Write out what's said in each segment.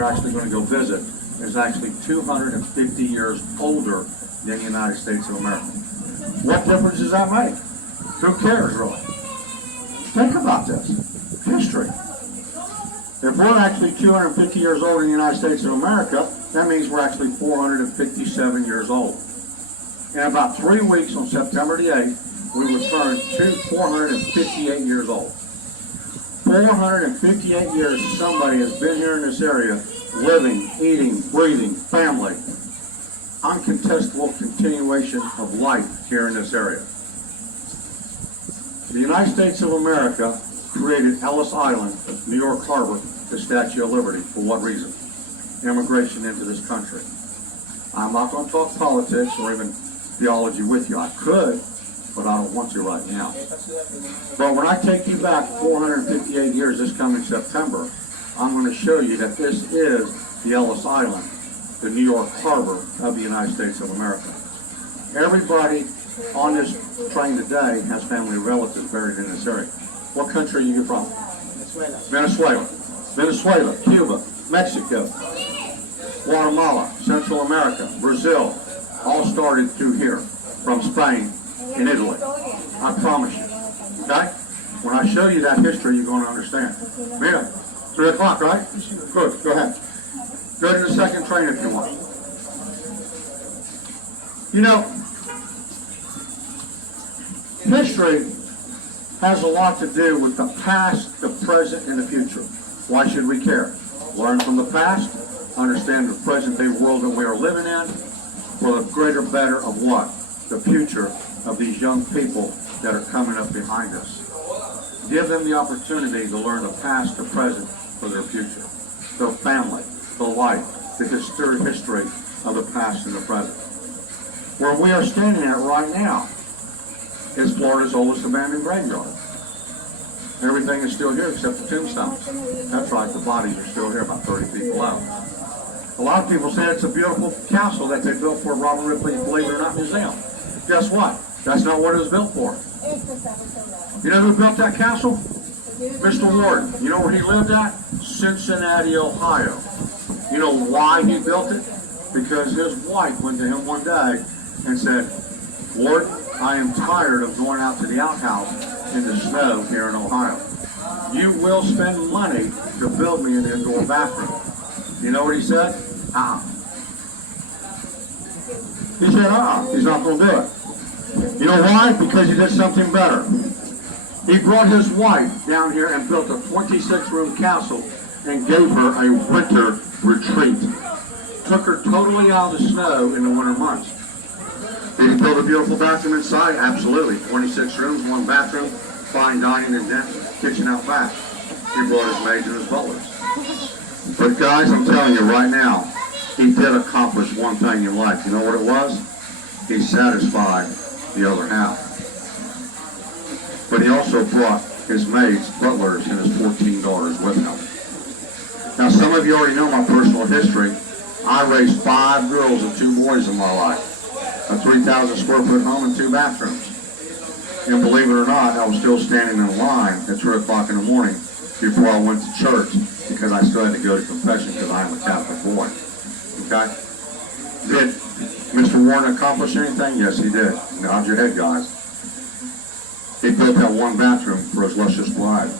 you're actually going to go visit is actually 250 years older than the United States of America. What difference does that make? Who cares, really? Think about this. History. If we're actually 250 years old in the United States of America, that means we're actually 457 years old. In about 3 weeks on September the 8th, we would turn to 458 years old. 458 years somebody has been here in this area, living, eating, breathing, family. Uncontestable continuation of life here in this area. The United States of America created Ellis Island, New York Harbor, the Statue of Liberty. For what reason? Immigration into this country. I'm not going to talk politics or even theology with you. I could, but I don't want to right now. But when I take you back 458 years this coming September, I'm going to show you that this is the Ellis Island, the New York Harbor of the United States of America. Everybody on this train today has family relatives buried in this area. What country are you from? Venezuela. Venezuela, Cuba, Mexico, Guatemala, Central America, Brazil, all started through here, from Spain and Italy. I promise you. Okay? When I show you that history, you're going to understand. Yeah. 3 o'clock, right? Good. Go ahead. Go to the second train if you want. You know, history has a lot to do with the past, the present, and the future. Why should we care? Learn from the past, understand the present-day world that we are living in, for the greater better of what? The future of these young people that are coming up behind us. Give them the opportunity to learn the past, the present, for their future. Their family, the life, the history of the past and the present. Where we are standing at right now is Florida's oldest abandoned graveyard. Everything is still here except the tombstones. That's right, the bodies are still here about 30 feet below. A lot of people say it's a beautiful castle that they built for Robert Ripley's Believe It or Not Museum. Guess what? That's not what it was built for. You know who built that castle? Mr. Warden. You know where he lived at? Cincinnati, Ohio. You know why he built it? Because his wife went to him one day and said, Ward, I am tired of going out to the outhouse in the snow here in Ohio. You will spend money to build me an indoor bathroom. You know what he said? He said, he's not going to do it. You know why? Because he did something better. He brought his wife down here and built a 26-room castle and gave her a winter retreat. Took her totally out of the snow in the winter months. Did he build a beautiful bathroom inside? Absolutely. 26 rooms, 1 bathroom, fine dining and kitchen out back. He brought his maids and his butlers. But guys, I'm telling you right now, he did accomplish one thing in life. You know what it was? He satisfied the other half. But he also brought his maids, butlers, and his 14 daughters with him. Now, some of you already know my personal history. I raised 5 girls and 2 boys in my life. A 3,000 square foot home and 2 bathrooms. And believe it or not, I was still standing in line at 3 o'clock in the morning before I went to church because I still had to go to confession because I am a Catholic boy. Okay? Did Mr. Warren accomplish anything? Yes, he did. Nod your head, guys. He built that 1 bathroom for his luscious bride.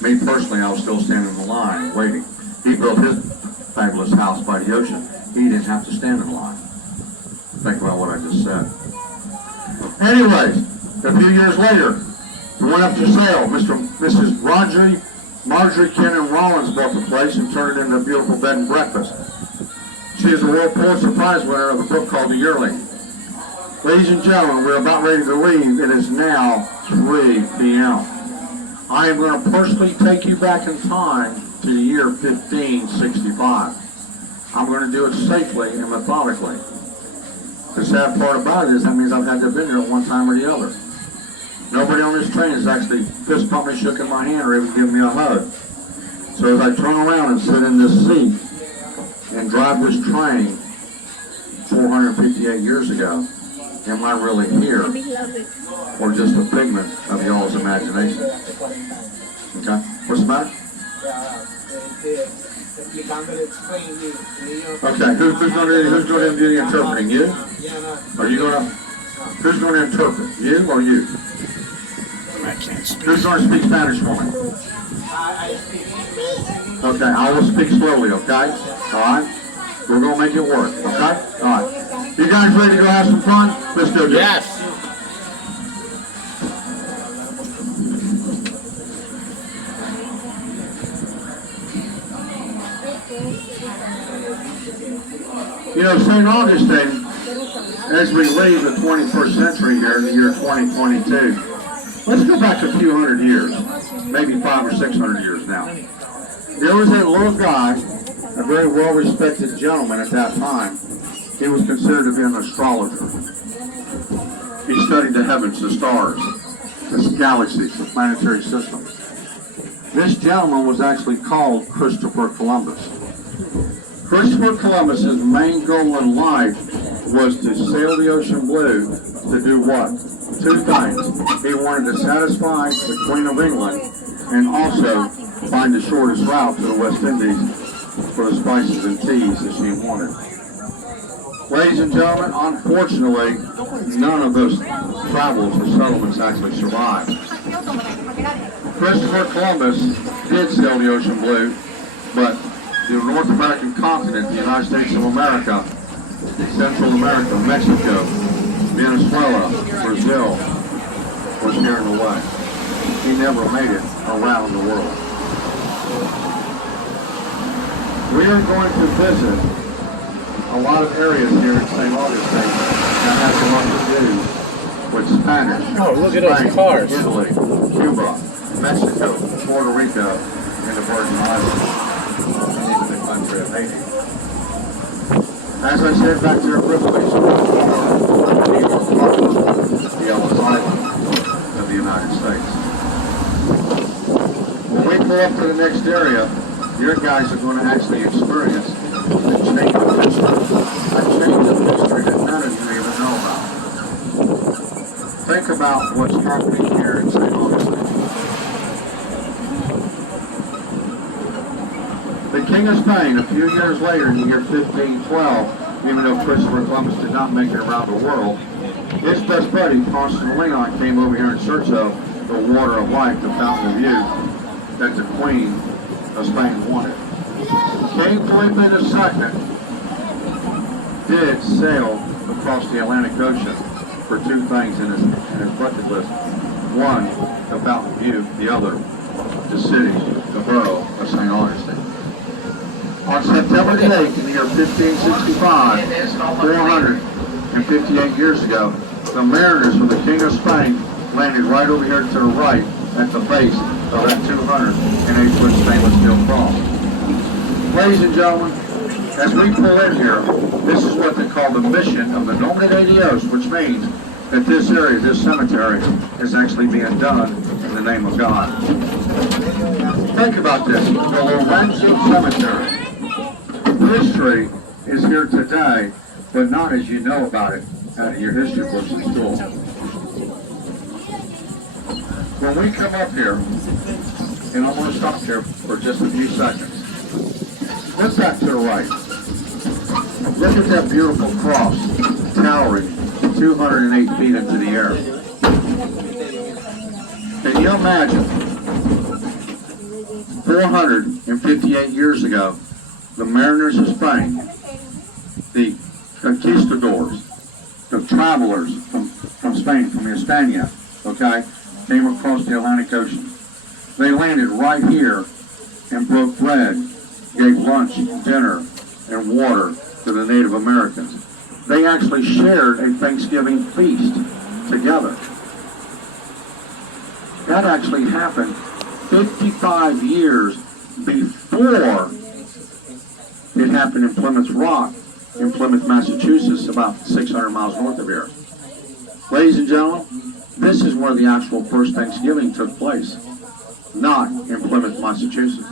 Me personally, I was still standing in the line waiting. He built his fabulous house by the ocean. He didn't have to stand in line. Think about what I just said. Anyways, a few years later, we went up for sale. Mrs. Marjorie Kennan Rollins bought the place and turned it into a beautiful bed and breakfast. She is a World Pulitzer Prize winner of a book called The Yearling. Ladies and gentlemen, we're about ready to leave. It is now 3 p.m. I am going to personally take you back in time to the year 1565. I'm going to do it safely and methodically. The sad part about it is that means I've had to have been here at one time or the other. Nobody on this train has actually fist pumped me, shook in my hand, or even given me a hug. So as I turn around and sit in this seat and drive this train 458 years ago, am I really here? Or just a figment of y'all's imagination? Okay? What's the matter? Okay, who's going to do the interpreting? You? Are you going to? Who's going to interpret? You or you? I can't speak. Who's going to speak Spanish for me? Okay, I will speak slowly, okay? Alright? We're going to make it work, okay? Alright. You guys ready to go have some fun? Let's do it. Yes. You know, St. Augustine, as we leave the 21st century here in the year 2022, let's go back a few hundred years, maybe 500 or 600 years now. There was a little guy, a very well-respected gentleman at that time. He was considered to be an astrologer. He studied the heavens, the stars, the galaxies, the planetary system. This gentleman was actually called Christopher Columbus. Christopher Columbus's main goal in life was to sail the ocean blue to do what? Two things. He wanted to satisfy the Queen of England and also find the shortest route to the West Indies for the spices and teas that she wanted. Ladies and gentlemen, unfortunately, none of those travels or settlements actually survived. Christopher Columbus did sail the ocean blue, but the North American continent, the United States of America, Central America, Mexico, Venezuela, Brazil, was here in the way. He never made it around the world. We are going to visit a lot of areas here in St. Augustine that has a lot to do with Spanish. Oh, look at those cars. Italy, Cuba, Mexico, Puerto Rico, and the Virgin Islands. The country of Haiti. As I said back there at Ripley, the Ellis Island of the United States. When we pull up to the next area, your guys are going to actually experience the change of history. A change of history that none of you even know about. Think about what's happening here in St. Augustine. The King of Spain, a few years later, in the year 1512, even though Christopher Columbus did not make it around the world, his best buddy, Constantine Leon, came over here in search of the water of life, the fountain of youth, that the Queen of Spain wanted. King Felipe II did sail across the Atlantic Ocean for two things in his bucket list. One, the fountain of youth, the other, the city, the borough of St. Augustine. On September the 8th in the year 1565, 458 years ago, the mariners of the King of Spain landed right over here to the right at the base of that 208-foot stainless steel cross. Ladies and gentlemen, as we pull in here, this is what they call the mission of the Nombre de Dios, which means that this area, this cemetery, is actually being done in the name of God. Think about this, the Lorenzo Cemetery. History is here today, but not as you know about it in your history books in school. When we come up here, and I'm going to stop here for just a few seconds. Look back to the right. Look at that beautiful cross, towering 208 feet into the air. Can you imagine, 458 years ago, the mariners of Spain, the conquistadors, the travelers from Spain, from Hispania, okay, came across the Atlantic Ocean. They landed right here and broke bread, gave lunch, dinner, and water to the Native Americans. They actually shared a Thanksgiving feast together. That actually happened 55 years before it happened in Plymouth Rock, in Plymouth, Massachusetts, about 600 miles north of here. Ladies and gentlemen, this is where the actual first Thanksgiving took place, not in Plymouth, Massachusetts.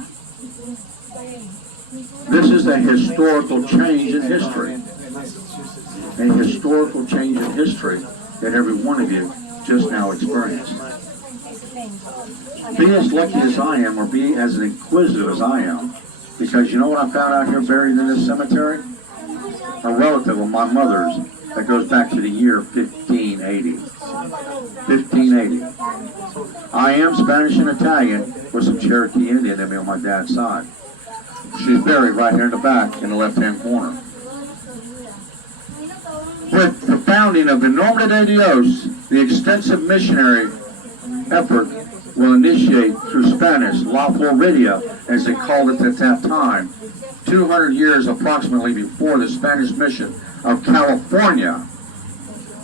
This is a historical change in history. A historical change in history that every one of you just now experienced. Be as lucky as I am, or be as inquisitive as I am, Because you know what I found out here buried in this cemetery? A relative of my mother's that goes back to the year 1580. 1580. I am Spanish and Italian with some Cherokee Indian in me on my dad's side. She's buried right here in the back in the left-hand corner. With the founding of the Nombre de Dios, the extensive missionary effort will initiate through Spanish, La Florida, as they called it at that time, 200 years approximately before the Spanish mission of California.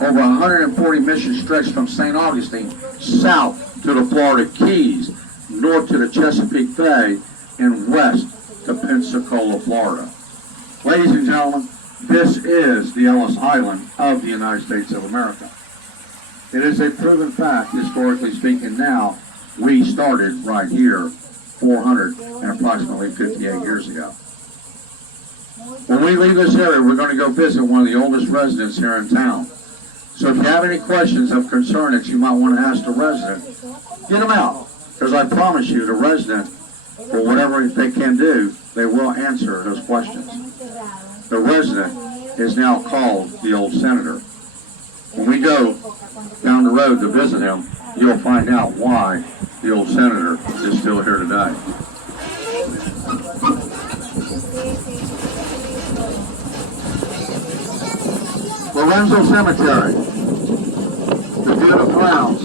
Over 140 missions stretched from St. Augustine south to the Florida Keys, north to the Chesapeake Bay, and west to Pensacola, Florida. Ladies and gentlemen, this is the Ellis Island of the United States of America. It is a proven fact, historically speaking now, we started right here 458 years ago. When we leave this area, we're going to go visit one of the oldest residents here in town. So if you have any questions of concern that you might want to ask the resident, get them out. Because I promise you, the resident, for whatever they can do, they will answer those questions. The resident is now called the old senator. When we go down the road to visit him, you'll find out why the old senator is still here today. Lorenzo Cemetery. The Deere grounds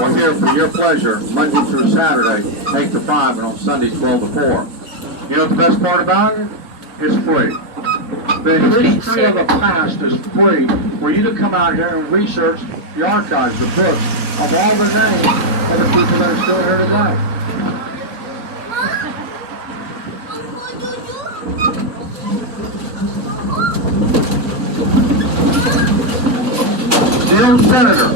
are here for your pleasure Monday through Saturday, 8 to 5, and on Sunday, 12 to 4. You know what the best part about it? It's free. The history of the past is free for you to come out here and research the archives, the books, of all the names of the people that are still here today. The old senator,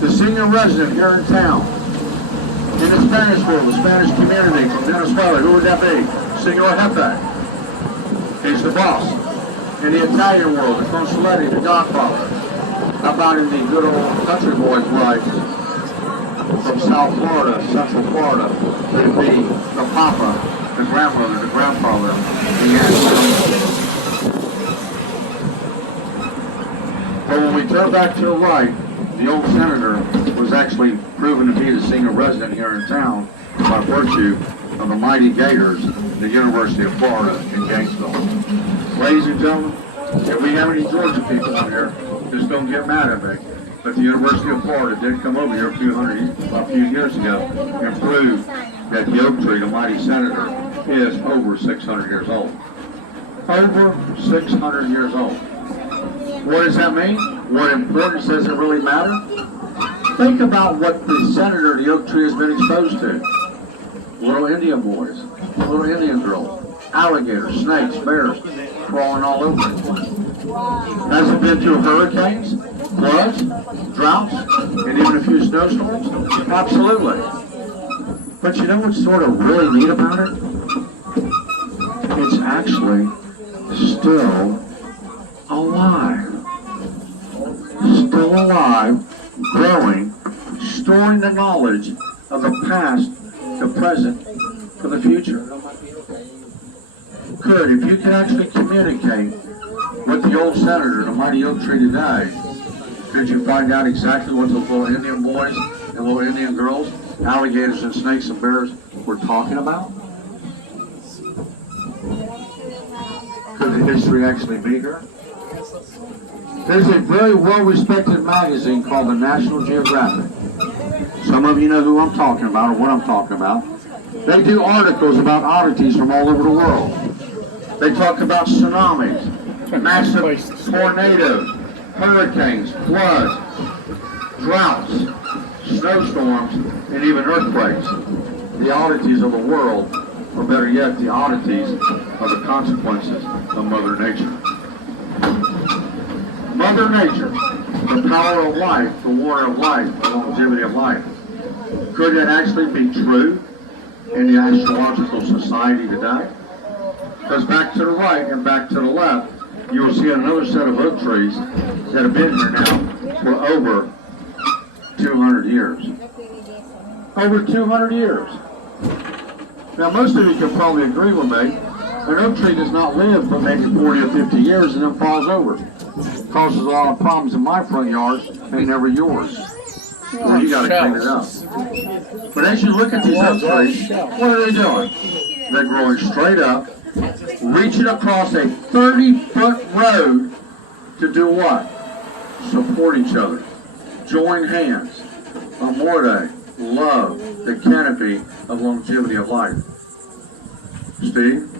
the senior resident here in town, in the Spanish world, the Spanish community from Venezuela, who would that be? Senor Jefe. He's the boss. In the Italian world, the Consuletti, the godfather. How about in the good old country boys' life from South Florida, Central Florida, it'd be the papa, the grandmother, the grandfather, the aunt. But when we turn back to the right, the old senator was actually proven to be the senior resident here in town by virtue of the mighty Gators, the University of Florida in Jacksonville. Ladies and gentlemen, if we have any Georgia people on here, just don't get mad at me. But the University of Florida did come over here a few years ago and prove that the oak tree, the mighty senator, is over 600 years old. Over 600 years old. What does that mean? What importance does it really matter? Think about what the senator, the oak tree, has been exposed to. Little Indian boys, little Indian girls, alligators, snakes, bears, crawling all over it. Has it been through hurricanes, floods, droughts, and even a few snowstorms? Absolutely. But you know what's sort of really neat about it? It's actually still alive. Still alive, growing, storing the knowledge of the past, the present, for the future. If you can actually communicate with the old senator, the mighty oak tree today, could you find out exactly what those little Indian boys and little Indian girls, alligators and snakes and bears were talking about? Could the history actually be here? There's a very well-respected magazine called the National Geographic. Some of you know who I'm talking about or what I'm talking about. They do articles about oddities from all over the world. They talk about tsunamis, massive tornadoes, hurricanes, floods, droughts, snowstorms, and even earthquakes. The oddities of the world, or better yet, the oddities of the consequences of Mother Nature. Mother Nature, the power of life, the water of life, the longevity of life. Could that actually be true in the astrological society today? Because back to the right and back to the left, you'll see another set of oak trees that have been here now for over 200 years. Over 200 years. Now, most of you can probably agree with me. An oak tree does not live but maybe 40 or 50 years and then falls over. Causes a lot of problems in my front yard and never yours. Well, you got to clean it up. But as you look at these oak trees, what are they doing? They're growing straight up, reaching across a 30-foot road to do what? Support each other. Join hands. Amore, love, the canopy of longevity of life. Steve,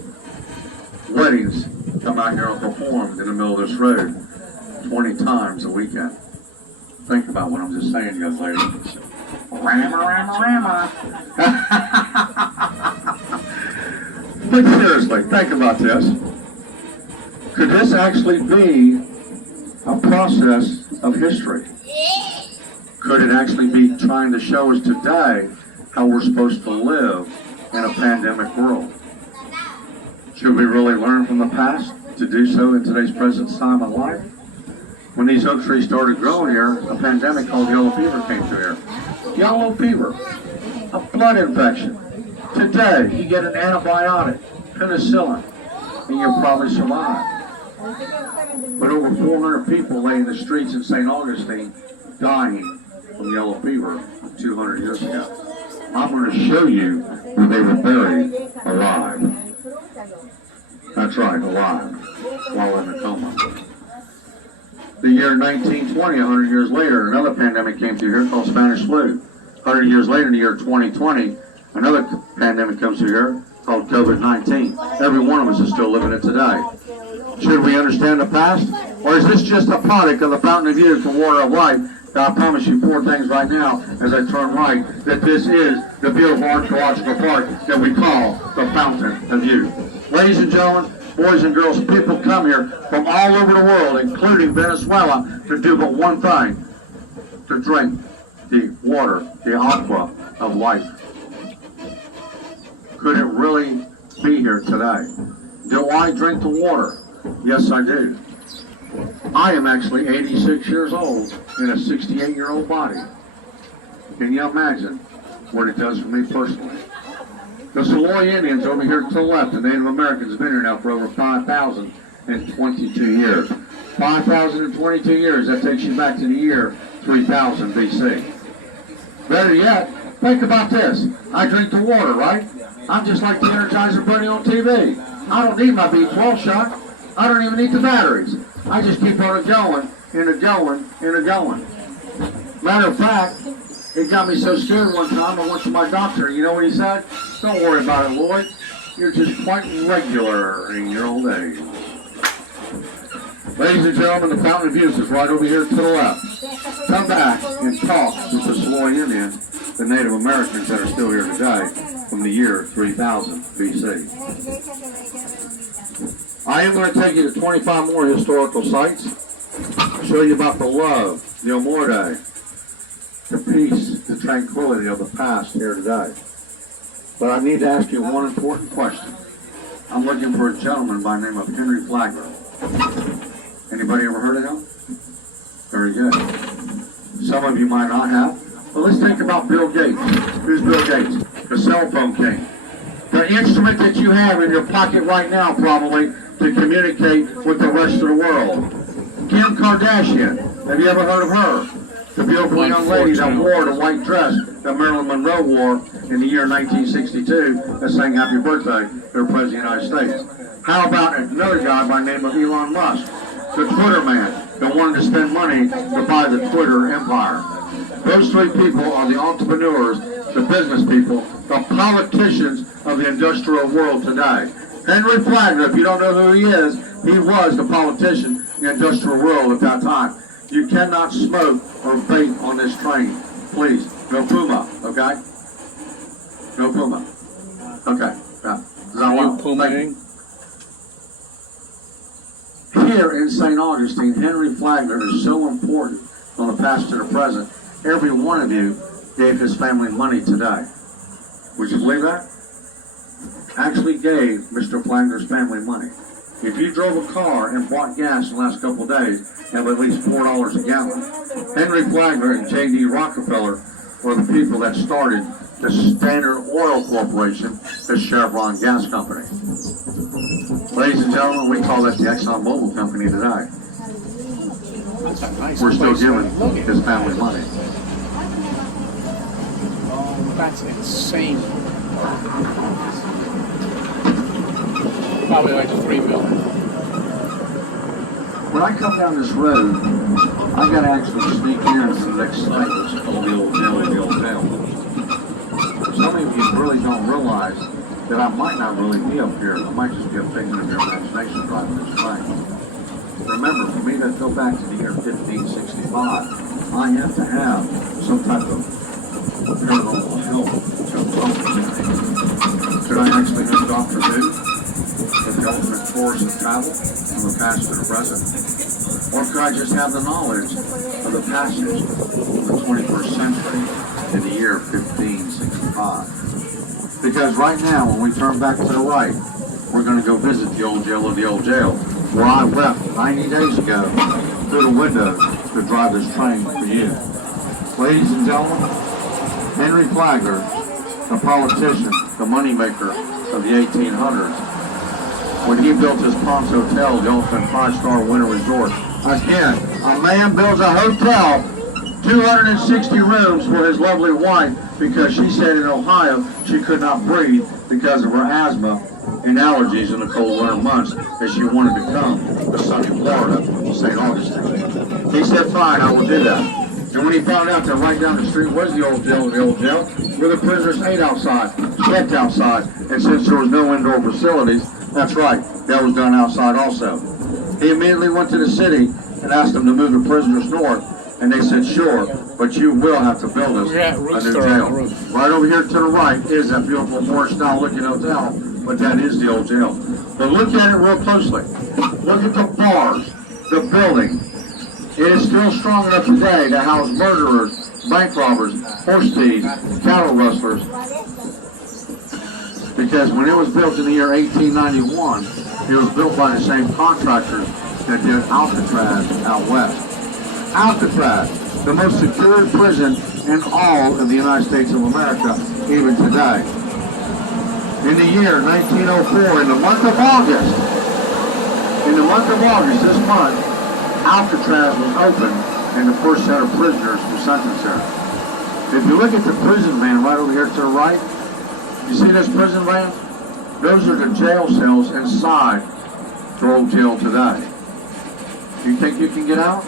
weddings come out here and perform in the middle of this road 20 times a weekend. Think about what I'm just saying, young ladies. Rama, rama, rama. But seriously, think about this. Could this actually be a process of history? Could it actually be trying to show us today how we're supposed to live in a pandemic world? Should we really learn from the past to do so in today's present time of life? When these oak trees started growing here, a pandemic called yellow fever came through here. Yellow fever, a blood infection. Today, you get an antibiotic, penicillin, and you'll probably survive. But over 400 people lay in the streets in St. Augustine dying from yellow fever 200 years ago. I'm going to show you where they were buried alive. That's right, alive, while in a coma. The year 1920, 100 years later, another pandemic came through here called Spanish flu. 100 years later, in the year 2020, another pandemic comes through here called COVID-19. Every one of us is still living it today. Should we understand the past? Or is this just a product of the fountain of youth, the water of life? I promise you 4 things right now as I turn right, that this is the beautiful archaeological park that we call the fountain of youth. Ladies and gentlemen, boys and girls, people come here from all over the world, including Venezuela, to do but one thing, to drink the water, the aqua of life. Could it really be here today? Do I drink the water? Yes, I do. I am actually 86 years old in a 68-year-old body. Can you imagine what it does for me personally? The Saloy Indians over here to the left, the Native Americans have been here now for over 5,022 years. 5,022 years, that takes you back to the year 3000 BC. Better yet, think about this. I drink the water, right? I'm just like the Energizer Bunny on TV. I don't need my B12 shot. I don't even need the batteries. I just keep on it going, and it going, and it going. Matter of fact, it got me so scared one time I went to my doctor. You know what he said? Don't worry about it, Lloyd. You're just quite regular in your old age. Ladies and gentlemen, the Fountain of Youth is right over here to the left. Come back and talk with the Saloy Indians, the Native Americans that are still here today from the year 3000 BC. I am going to take you to 25 more historical sites, show you about the love, the amore, the peace, the tranquility of the past here today. But I need to ask you one important question. I'm looking for a gentleman by the name of Henry Flagler. Anybody ever heard of him? Very good. Some of you might not have. But let's think about Bill Gates. Who's Bill Gates? The cell phone king. The instrument that you have in your pocket right now, probably, to communicate with the rest of the world. Kim Kardashian. Have you ever heard of her? The beautiful young lady that wore the white dress that Marilyn Monroe wore in the year 1962 that sang Happy Birthday to the President of the United States. How about another guy by the name of Elon Musk, the Twitter man that wanted to spend money to buy the Twitter empire. Those 3 people are the entrepreneurs, the business people, the politicians of the industrial world today. Henry Flagler, if you don't know who he is, he was the politician in the industrial world at that time. You cannot smoke or vape on this train. Please, no Puma, okay? No Puma. Okay, yeah. No Puma. Here in St. Augustine, Henry Flagler is so important from the past to the present. Every one of you gave his family money today. Would you believe that? Actually gave Mr. Flagler's family money. If you drove a car and bought gas in the last couple of days, have at least $4 a gallon. Henry Flagler and J.D. Rockefeller were the people that started the Standard Oil Corporation, the Chevron Gas Company. Ladies and gentlemen, we call that the ExxonMobil Company today. That's a nice We're still place. giving Look at his it. family money. Oh, that's insane. Probably like a $3 million. When I come down this road, I gotta actually sneak in to the next site, which is called the Old Jail, the Old Jail. Some of you really don't realize that I might not really be up here. I might just be a figment of your imagination driving this train. Remember, for me to go back to the year 1565, I have to have some type of paranormal help to welcome me. Could I actually have Dr. Who? With the ultimate course of travel from the past to the present? Or could I just have the knowledge of the passage of the 21st century to the year 1565? Because right now, when we turn back to the right, we're going to go visit the old jail of the old jail, where I left 90 days ago through the window to drive this train for you. Ladies and gentlemen, Henry Flagler, the politician, the moneymaker of the 1800s, when he built his Ponce Hotel, the ultimate five-star winter resort. Again, a man builds a hotel, 260 rooms for his lovely wife, because she said in Ohio she could not breathe because of her asthma and allergies in the cold winter months, and she wanted to come to sunny Florida, St. Augustine. He said, fine, I will do that. And when he found out that right down the street was the old jail, where the prisoners ate outside, slept outside, and since there was no indoor facilities, that's right, that was done outside also. He immediately went to the city and asked them to move the prisoners north, and they said, sure, but you will have to build us a new jail. Right over here to the right is that beautiful Moorish-style looking hotel, but that is the old jail. But look at it real closely. Look at the bars, the building. It is still strong enough today to house murderers, bank robbers, horse thieves, cattle rustlers. Because when it was built in the year 1891, it was built by the same contractors that did Alcatraz out west. Alcatraz, the most secured prison in all of the United States of America, even today. In the year 1904, in the month of August, this month, Alcatraz was opened and the first set of prisoners were sentenced there. If you look at the prison van right over here to the right, you see this prison van? Those are the jail cells inside the old jail today. You think you can get out?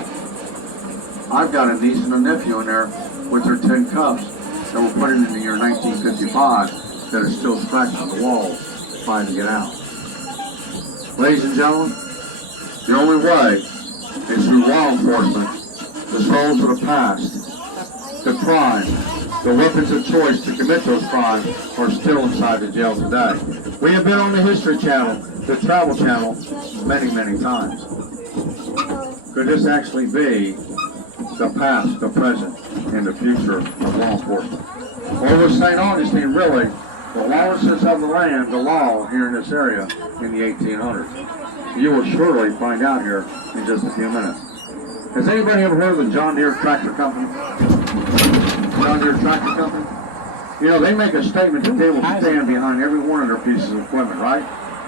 I've got a niece and a nephew in there with their tin cups that were put in the year 1955 that are still scratched on the walls trying to get out. Ladies and gentlemen, the only way is through law enforcement. The souls of the past, the crime, the weapons of choice to commit those crimes are still inside the jail today. We have been on the History Channel, the Travel Channel, many, many times. Could this actually be the past, the present, and the future of law enforcement? Or was St. Augustine really the lawlessness of the land, the law here in this area in the 1800s? You will surely find out here in just a few minutes. Has anybody ever heard of the John Deere Tractor Company? John Deere Tractor Company? You know, they make a statement that they will stand behind every one of their pieces of equipment, right?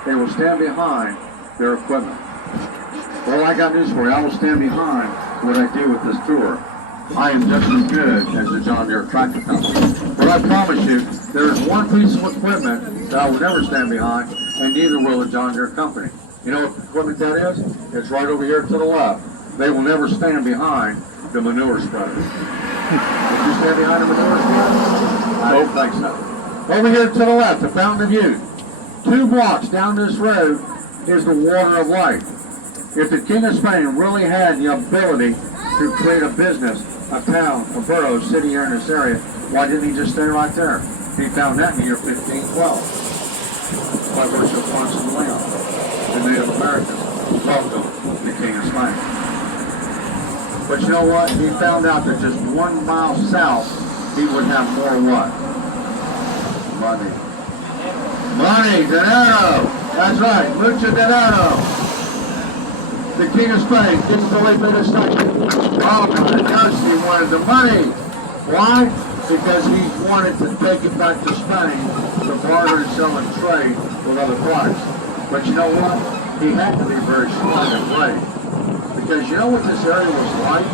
They will stand behind their equipment. Well, I got news for you. I will stand behind what I do with this tour. I am just as good as the John Deere Tractor Company. But I promise you, there is one piece of equipment that I will never stand behind, and neither will the John Deere Company. You know what equipment that is? It's right over here to the left. They will never stand behind the manure spreader. Would you stand behind the manure spreader? I don't think so. Over here to the left, the Fountain of Youth. 2 blocks down this road is the Water of Life. If the King of Spain really had the ability to create a business, a town, a borough, a city here in this area, why didn't he just stay right there? He found that in the year 1512. By virtue of Ponce de Leon, the Native Americans welcomed the King of Spain. But you know what? He found out that just 1 mile south, he would have more what? Money. Money, dinero! That's right, mucho dinero! The King of Spain didn't believe in his statue. Oh, because he wanted the money. Why? because he wanted to take it back to Spain to barter and sell and trade with other products. But you know what? He had to be very smart and brave. Because you know what this area was like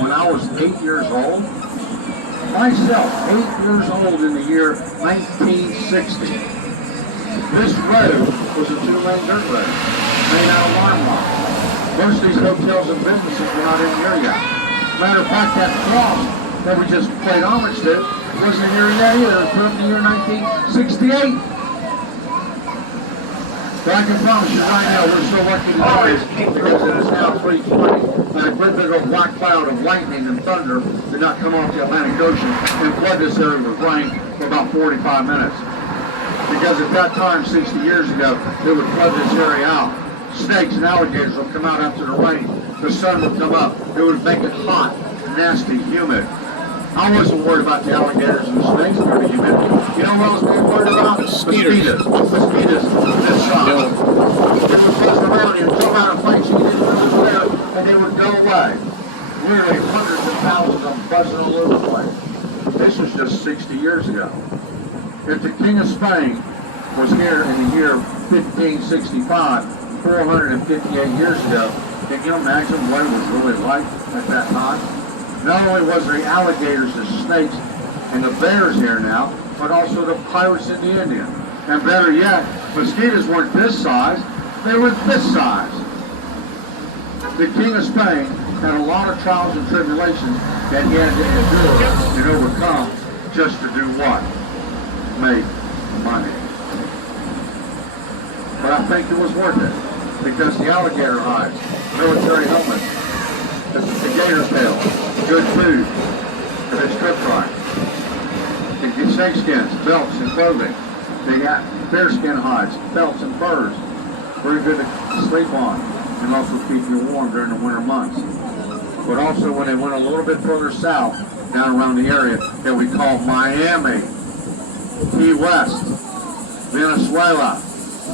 when I was 8 years old? Myself, 8 years old in the year 1960. This road was a two-lane dirt road made out of lime rock. Most of these hotels and businesses were not in here yet. Matter of fact, that cross that we just played homage to wasn't here yet either. It was put up in the year 1968. But I can promise you right now, we're still working today because it is now 3:20, and a great big old black cloud of lightning and thunder did not come off the Atlantic Ocean and flood this area with rain for about 45 minutes. Because at that time, 60 years ago, they would flood this area out. Snakes and alligators would come out after the rain. The sun would come up. It would make it hot, nasty, humid. I wasn't worried about the alligators and the snakes or the humidity. You know what I was more worried about? Mosquitoes. Mosquitoes. This side. It would buzz around and come out of places you didn't know was there, and they would go away. Literally hundreds of thousands of them buzzing all over the place. This was just 60 years ago. If the King of Spain was here in the year 1565, 458 years ago, can you imagine what it was really like at that time? Not only was there alligators and snakes and the bears here now, but also the pirates and the Indian. And better yet, mosquitoes weren't this size, they were this size. The King of Spain had a lot of trials and tribulations that he had to endure and overcome just to do what? Make money. But I think it was worth it because the alligator hides, military helmets, the gator tail, good food, and they strip right. They get snake skins, belts, and clothing. They got bear skin hides, belts, and furs. Very good to sleep on and also keep you warm during the winter months. But also when they went a little bit further south, down around the area that we call Miami, Key West, Venezuela,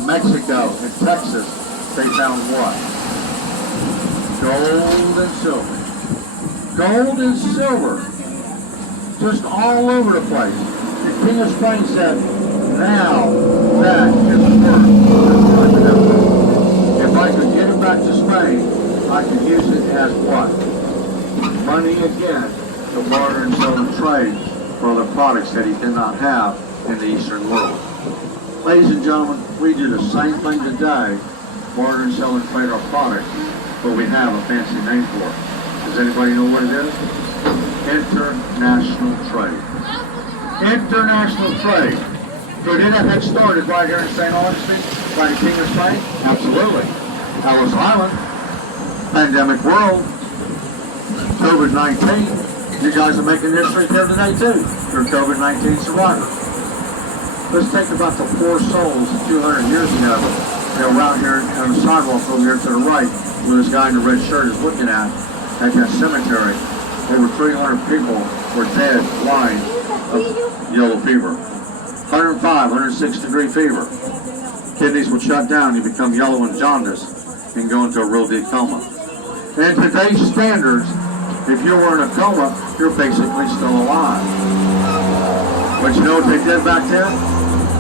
Mexico, and Texas, they found what? Gold and silver. Gold and silver. Just all over the place. The King of Spain said, now that is worth it. If I could get it back to Spain, I could use it as what? Money again to barter and sell and trade for the products that he did not have in the Eastern world. Ladies and gentlemen, we do the same thing today, barter and sell and trade our products, but we have a fancy name for it. Does anybody know what it is? International trade. International trade. So did that get started right here in St. Augustine by the King of Spain? Absolutely. Ellis Island, pandemic world, COVID-19. You guys are making history here today too. You're COVID-19 survivors. Let's think about the poor souls 200 years ago that were out here on the sidewalk over here to the right where this guy in the red shirt is looking at that cemetery. Over 300 people were dead, lying of yellow fever. 105, 106-degree fever. Kidneys would shut down, you become yellow and jaundice, and go into a real deep coma. And today's standards, if you were in a coma, you're basically still alive. But you know what they did back then?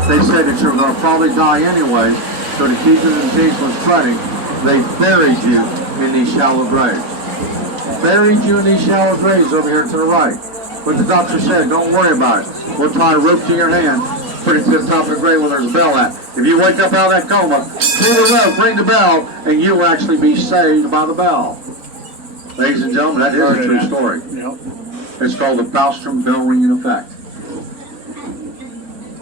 They said that you're going to probably die anyway, so to keep the disease from spreading, they buried you in these shallow graves. Buried you in these shallow graves over here to the right. But the doctor said, don't worry about it. We'll tie a rope to your hand, put it to the top of the grave where there's a bell at. If you wake up out of that coma, pull the rope, ring the bell, and you'll actually be saved by the bell. Ladies and gentlemen, that is a true story. Yep. It's called the Bostrom bell ringing effect.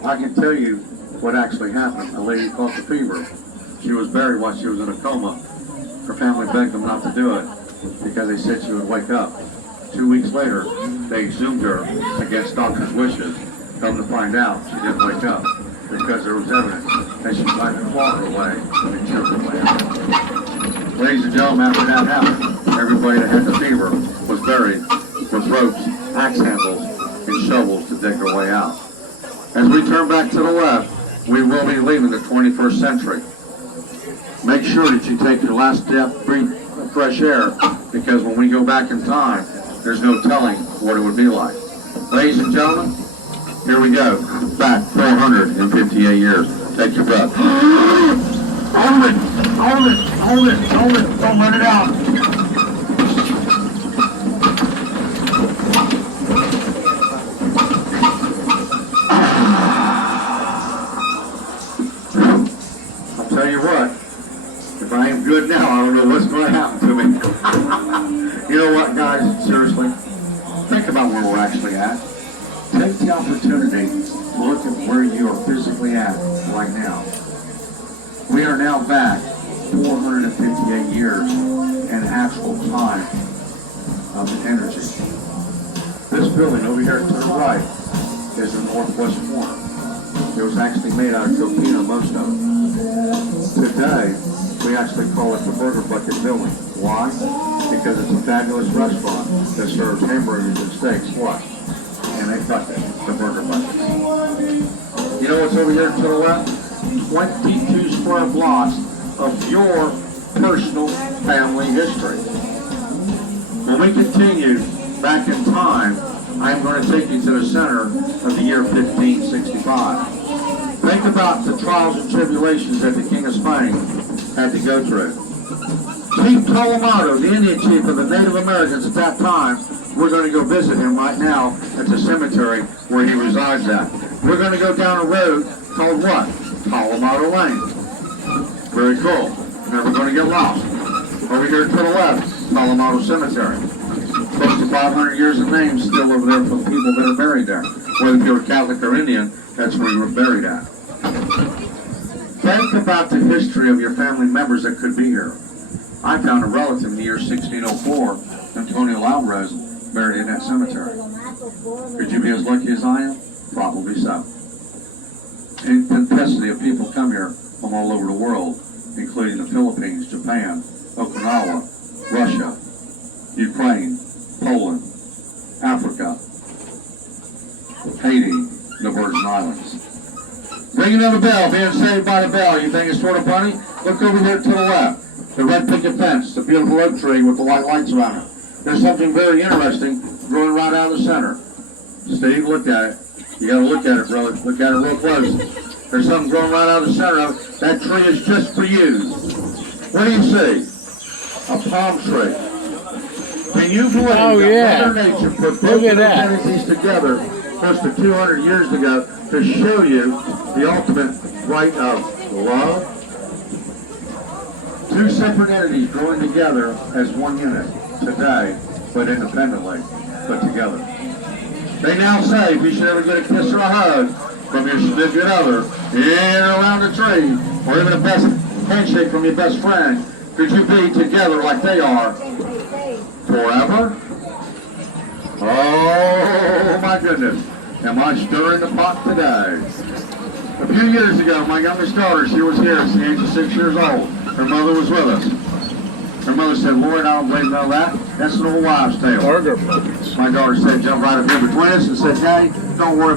I can tell you what actually happened. A lady caught the fever. She was buried while she was in a coma. Her family begged them not to do it because they said she would wake up. 2 weeks later, they exhumed her against doctor's wishes. Come to find out, she didn't wake up because there was evidence that she tried to claw her way and choke her way out. Ladies and gentlemen, after that happened, everybody that had the fever was buried with ropes, axe handles, and shovels to dig their way out. As we turn back to the left, we will be leaving the 21st century. Make sure that you take your last step, breathe fresh air, because when we go back in time, there's no telling what it would be like. Ladies and gentlemen, here we go. Back 458 years. Take your breath. Hold it, hold it, hold it, hold it. Don't let it out. I'll tell you what, if I ain't good now, I don't know what's going to happen to me. You know what, guys? Seriously, think about where we're actually at. Take the opportunity to look at where you are physically at right now. We are now back 458 years in actual time of energy. This building over here to the right is the northwest corner. It was actually made out of copina, most of it. Today, we actually call it the Burger Bucket Building. Why? Because it's a fabulous restaurant that serves hamburgers and steaks flush. And they bucket, the Burger Buckets. You know what's over here to the left? 22 square blocks of your personal family history. When we continue back in time, I'm going to take you to the center of the year 1565. Think about the trials and tribulations that the King of Spain had to go through. Chief Ptolemy, the Indian chief of the Native Americans at that time, we're going to go visit him right now at the cemetery where he resides at. We're going to go down a road called what? Ptolemy Lane. Very cool. Never going to get lost. Over here to the left, Ptolemy Cemetery. Close to 500 years of names still over there for the people that are buried there. Whether you were Catholic or Indian, that's where you were buried at. Think about the history of your family members that could be here. I found a relative in the year 1604, Antonio Alvarez, buried in that cemetery. Could you be as lucky as I am? Probably so. In capacity of people come here from all over the world, including the Philippines, Japan, Okinawa, Russia, Ukraine, Poland, Africa, Haiti, the Virgin Islands. Ringing on the bell, being saved by the bell. You think it's sort of funny? Look over here to the left. The red picket fence, the beautiful oak tree with the white lights around it. There's something very interesting growing right out of the center. Steve, look at it. You gotta look at it, brother. Look at it real close. There's something growing right out of the center of it. That tree is just for you. What do you see? A palm tree. Can you believe that Mother Nature put both of those entities together close to 200 years ago to show you the ultimate right of love? Two separate entities growing together as one unit today, but independently, but together. They now say if you should ever get a kiss or a hug from your significant other in or around a tree, or even a best handshake from your best friend, could you be together like they are forever? Oh my goodness, am I stirring the pot today? A few years ago, my youngest daughter, she was here at the age of 6 years old. Her mother was with us. Her mother said, Lord, I don't believe none of that. That's an old wives' tale. Burger Buckets. My daughter said, jump right up here between us and said, Daddy, don't worry about it.